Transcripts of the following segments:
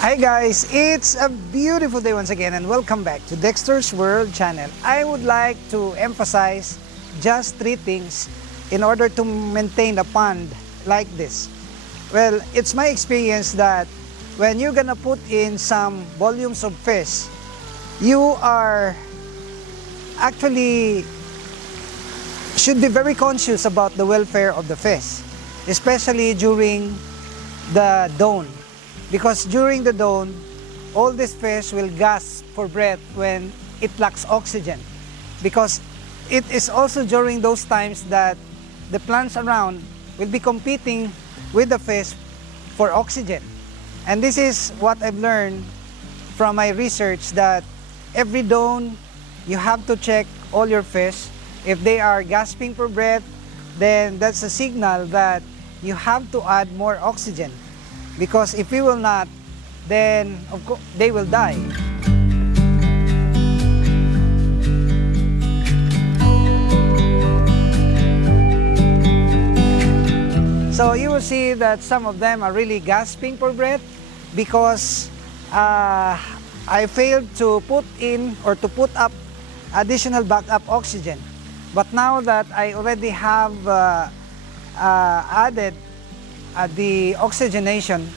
Hi guys, it's a beautiful day once again and welcome back to Dexter's World channel. I would like to emphasize just three things in order to maintain a pond like this. Well, it's my experience that when you're gonna put in some volumes of fish, you are actually should be very conscious about the welfare of the fish, especially during the dawn. Because during the dawn, all these fish will gasp for breath when it lacks oxygen. Because it is also during those times that the plants around will be competing with the fish for oxygen. And this is what I've learned from my research, that every dawn you have to check all your fish. If they are gasping for breath, then that's a signal that you have to add more oxygen. Because if we will not, then of course they will die. So you will see that some of them are really gasping for breath because I failed to put in or to put up additional backup oxygen. But now that I already have added the oxygenation,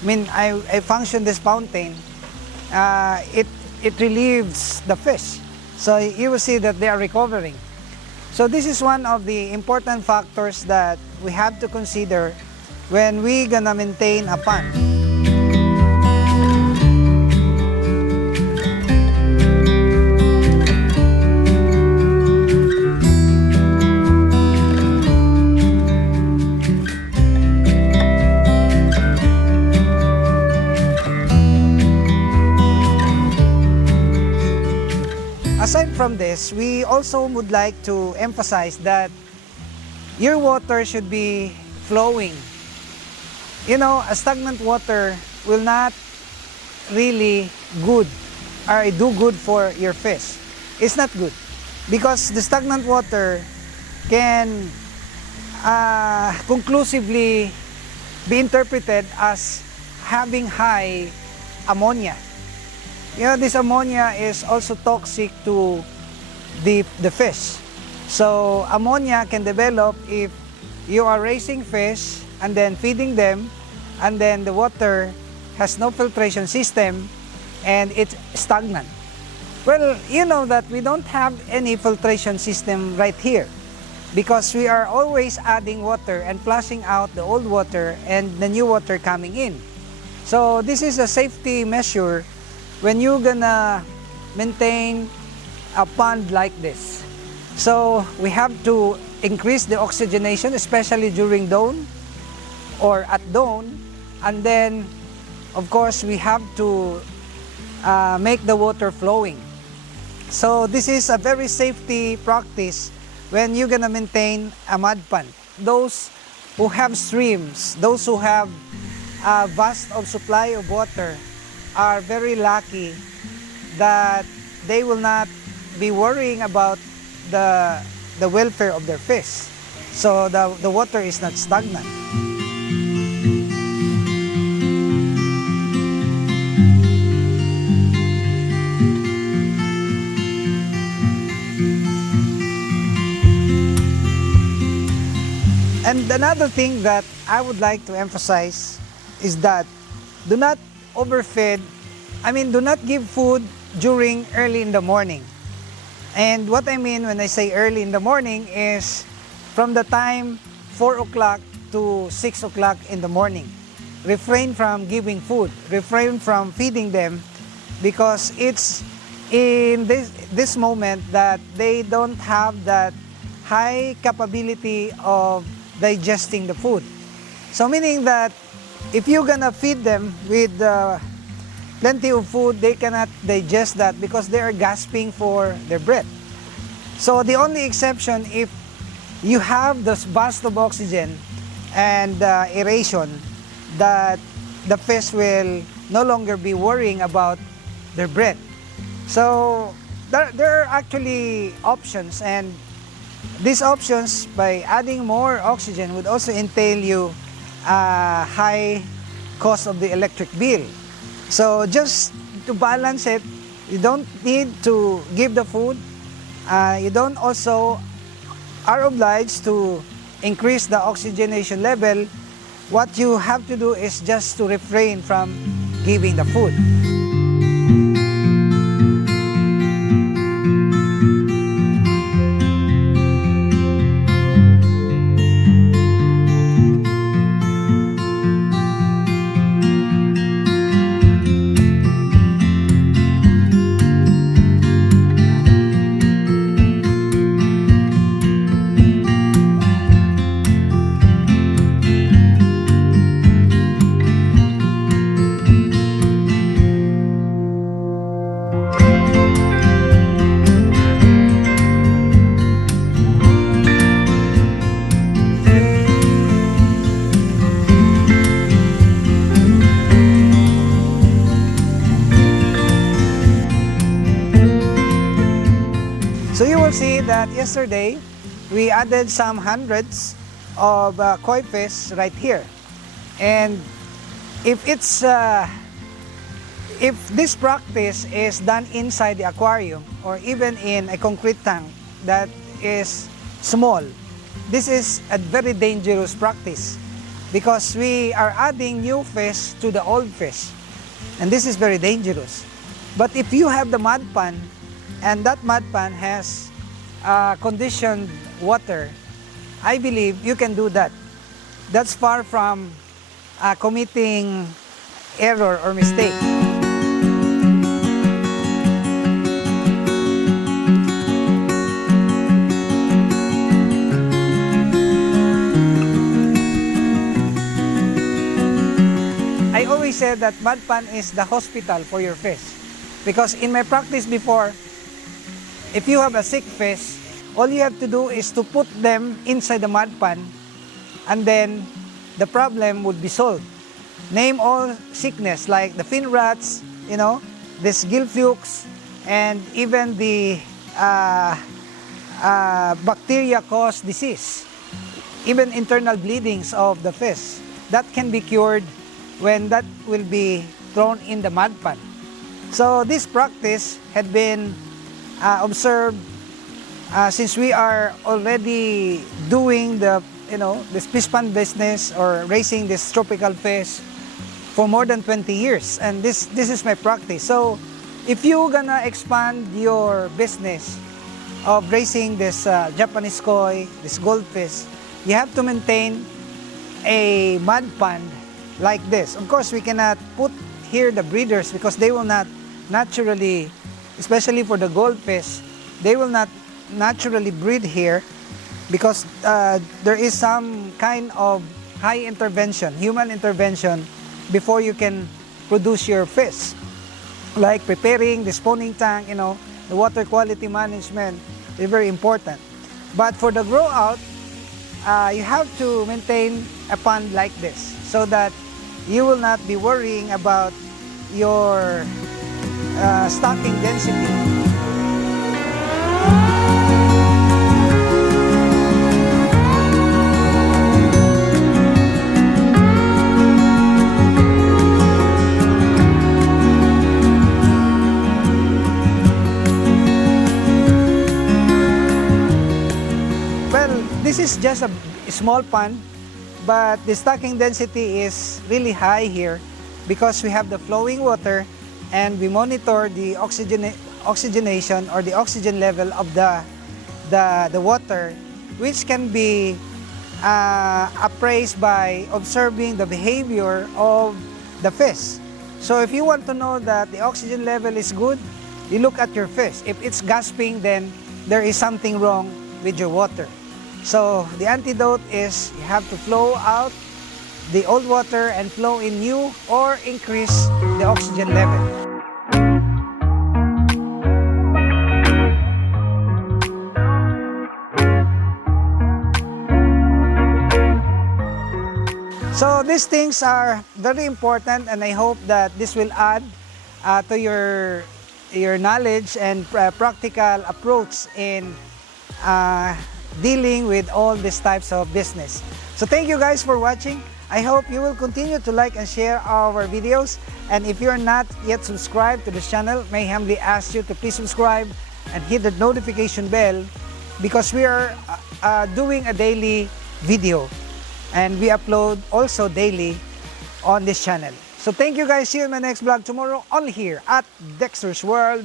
I mean, I function this fountain, it relieves the fish. So you will see that they are recovering. So this is one of the important factors that we have to consider when we gonna maintain a pond. Aside from this, we also would like to emphasize that your water should be flowing. You know, a stagnant water will not really good or do good for your fish. It's not good because the stagnant water can conclusively be interpreted as having high ammonia. You know, this ammonia is also toxic to the fish. So ammonia can develop if you are raising fish and then feeding them, and then the water has no filtration system and it's stagnant. Well, you know that we don't have any filtration system right here because we are always adding water and flushing out the old water and the new water coming in. So this is a safety measure when you're gonna maintain a pond like this. So we have to increase the oxygenation, especially during dawn or at dawn, and then of course we have to make the water flowing. So this is a very safety practice when you're gonna maintain a mud pond. Those who have streams, those who have a vast of supply of water are very lucky that they will not be worrying about the welfare of their fish. So the water is not stagnant. And another thing that I would like to emphasize is that do not overfeed. Do not give food during early in the morning. And what I mean when I say early in the morning is from the time 4 o'clock to 6 o'clock in the morning. Refrain from giving food, refrain from feeding them, because it's in this moment that they don't have that high capability of digesting the food. So meaning that if you're gonna feed them with plenty of food, they cannot digest that because they are gasping for their breath. So the only exception, if you have this burst of oxygen and aeration, that the fish will no longer be worrying about their breath. So there are actually options, and these options, by adding more oxygen, would also entail you high cost of the electric bill. So just to balance it, you don't need to give the food. You don't also are obliged to increase the oxygenation level. What you have to do is just to refrain from giving the food. So you will see that yesterday we added some hundreds of koi fish right here, and if this practice is done inside the aquarium or even in a concrete tank that is small, this is a very dangerous practice because we are adding new fish to the old fish, and this is very dangerous. But if you have the mud pan, and that mud pan has conditioned water, I believe you can do that. That's far from committing error or mistake. I always said that mud pan is the hospital for your fish, because in my practice before, if you have a sick fish, all you have to do is to put them inside the mud pan, and then the problem would be solved. Name all sickness like the fin rats, the gill flukes, and even the bacteria-caused disease, even internal bleedings of the fish. That can be cured when that will be thrown in the mud pan. So this practice had been observed since we are already doing this fish pond business or raising this tropical fish for more than 20 years, and this is my practice. So if you're gonna expand your business of raising this Japanese koi, this goldfish, you have to maintain a mud pond like this. Of course, we cannot put here the breeders because they will not naturally, especially for the goldfish, they will not naturally breed here because there is some kind of high intervention, human intervention, before you can produce your fish. Like preparing the spawning tank, the water quality management is very important. But for the grow out, you have to maintain a pond like this so that you will not be worrying about your stocking density. This is just a small pond, but the stocking density is really high here because we have the flowing water and we monitor the oxygenation or the oxygen level of the water, which can be appraised by observing the behavior of the fish. So if you want to know that the oxygen level is good, you look at your fish. If it's gasping, then there is something wrong with your water. So the antidote is you have to flow out the old water and flow in new or increase the oxygen level. So these things are very important, and I hope that this will add to your knowledge and practical approach in dealing with all these types of business. So thank you guys for watching. I hope you will continue to like and share our videos. And if you're not yet subscribed to this channel, may I humbly ask you to please subscribe and hit the notification bell, because we are doing a daily video and we upload also daily on this channel. So thank you guys. See you in my next vlog tomorrow, only here at Dexter's World.